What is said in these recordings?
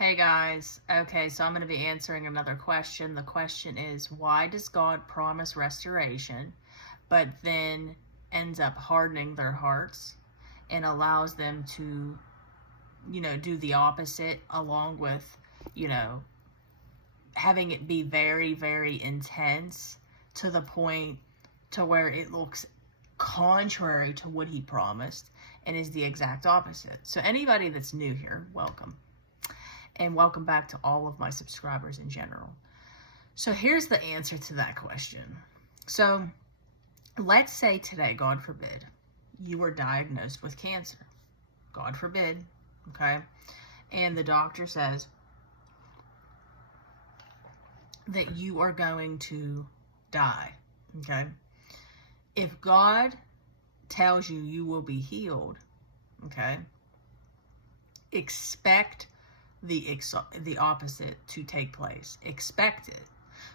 Hey guys, okay, so I'm going to be answering another question. The question is, why does God promise restoration, but then ends up hardening their hearts and allows them to, do the opposite, along with, having it be very, very intense to the point to where it looks contrary to what he promised and is the exact opposite. So anybody that's new here, welcome. And welcome back to all of my subscribers in general. So here's the answer to that question. So let's say today, God forbid, you were diagnosed with cancer. God forbid, okay? And the doctor says that you are going to die, okay? If God tells you you will be healed, okay, expect the opposite to take place. Expect it.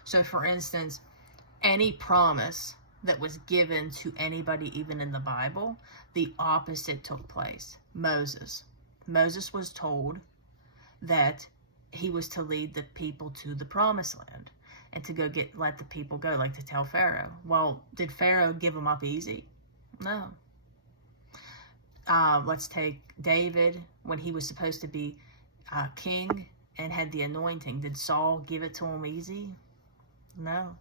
So for instance, any promise that was given to anybody, even in the Bible, the opposite took place. Moses was told that he was to lead the people to the promised land and to go let the people go, like to tell Pharaoh. Well, did Pharaoh give them up easy? No. Let's take David, when he was supposed to be king and had the anointing. Did Saul give it to him easy? No.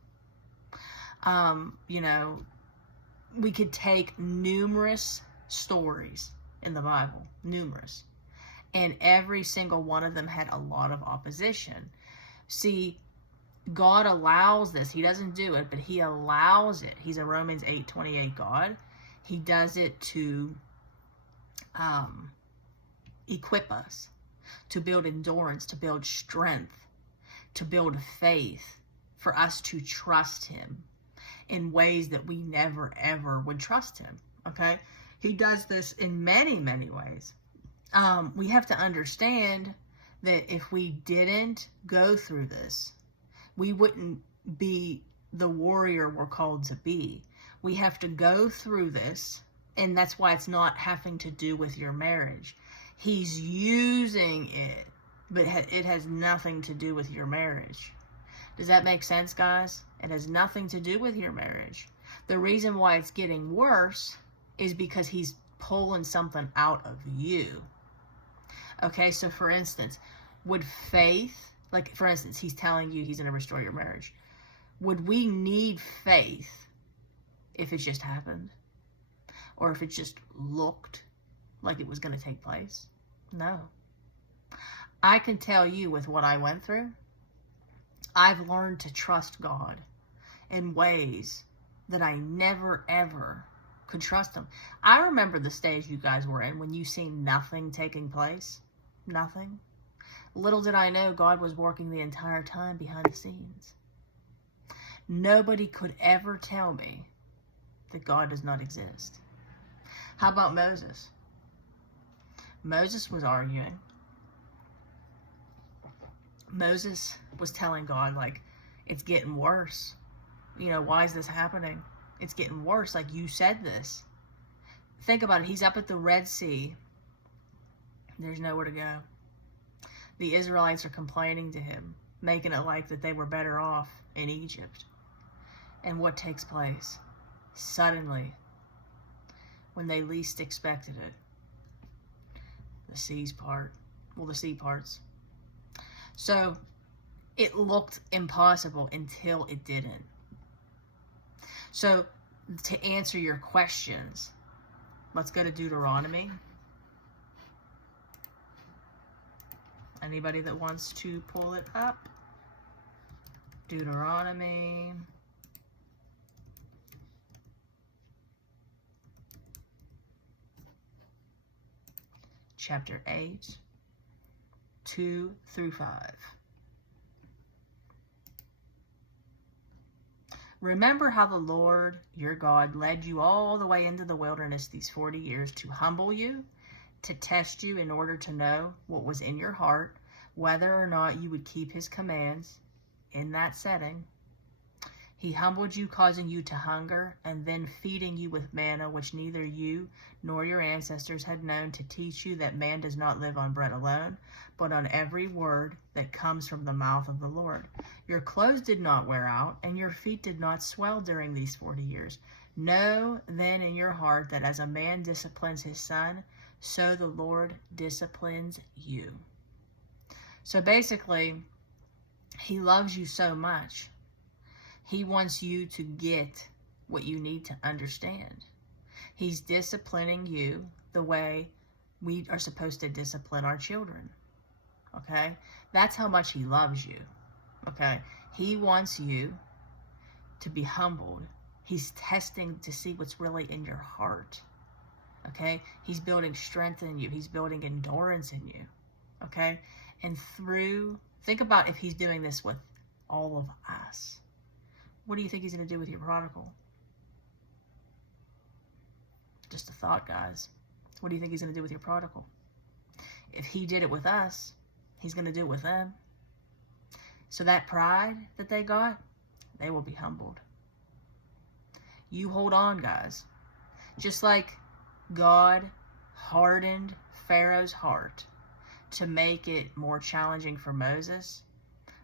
We could take numerous stories in the Bible, numerous, and every single one of them had a lot of opposition. See, God allows this. He doesn't do it, but he allows it. He's a Romans 8:28 God. He does it to equip us, to build endurance, to build strength, to build faith, for us to trust him in ways that we never ever would trust him, okay? He does this in many, many ways. We have to understand that if we didn't go through this, we wouldn't be the warrior we're called to be. We have to go through this, and that's why it's not having to do with your marriage. He's using it, but it has nothing to do with your marriage. Does that make sense, guys? It has nothing to do with your marriage. The reason why it's getting worse is because he's pulling something out of you. Okay, so for instance, would faith, like for instance, he's telling you he's going to restore your marriage. Would we need faith if it just happened? Or if it just looked like it was going to take place? No. I can tell you, with what I went through, I've learned to trust God in ways that I never ever could trust him. I remember the stage you guys were in when you seen nothing taking place. Nothing. Little did I know God was working the entire time behind the scenes. Nobody could ever tell me that God does not exist. How about Moses? Moses was arguing. Moses was telling God, like, it's getting worse. Why is this happening? It's getting worse. Like, you said this. Think about it. He's up at the Red Sea. There's nowhere to go. The Israelites are complaining to him, making it like that they were better off in Egypt. And what takes place? Suddenly, when they least expected it, the sea parts. So it looked impossible until it didn't. So to answer your questions, let's go to Deuteronomy. Anybody that wants to pull it up? Deuteronomy. Chapter 8, 2 through 5. Remember how the Lord your God led you all the way into the wilderness these 40 years to humble you, to test you in order to know what was in your heart, whether or not you would keep his commands in that setting. He humbled you, causing you to hunger, and then feeding you with manna, which neither you nor your ancestors had known, to teach you that man does not live on bread alone, but on every word that comes from the mouth of the Lord. Your clothes did not wear out, and your feet did not swell during these 40 years. Know then in your heart that as a man disciplines his son, so the Lord disciplines you. So basically, he loves you so much. He wants you to get what you need to understand. He's disciplining you the way we are supposed to discipline our children. Okay? That's how much he loves you. Okay? He wants you to be humbled. He's testing to see what's really in your heart. Okay? He's building strength in you. He's building endurance in you. Okay? And think about if he's doing this with all of us. What do you think he's going to do with your prodigal? Just a thought, guys. What do you think he's going to do with your prodigal? If he did it with us, he's going to do it with them. So that pride that they got, they will be humbled. You hold on, guys. Just like God hardened Pharaoh's heart to make it more challenging for Moses,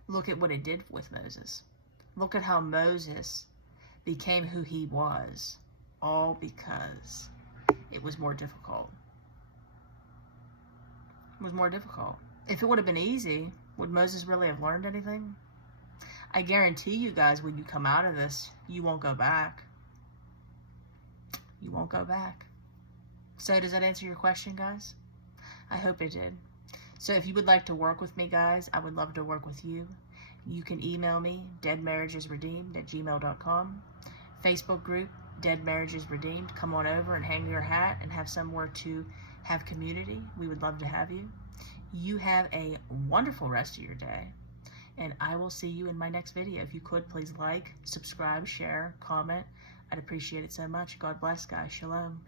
look at what it did with Moses. Look at how Moses became who he was, all because it was more difficult. It was more difficult. If it would have been easy, would Moses really have learned anything? I guarantee you guys, when you come out of this, you won't go back. You won't go back. So does that answer your question, guys? I hope it did. So if you would like to work with me, guys, I would love to work with you. You can email me, deadmarriagesredeemed@gmail.com. Facebook group, Dead Marriages Redeemed. Come on over and hang your hat and have somewhere to have community. We would love to have you. You have a wonderful rest of your day, and I will see you in my next video. If you could, please like, subscribe, share, comment. I'd appreciate it so much. God bless, guys. Shalom.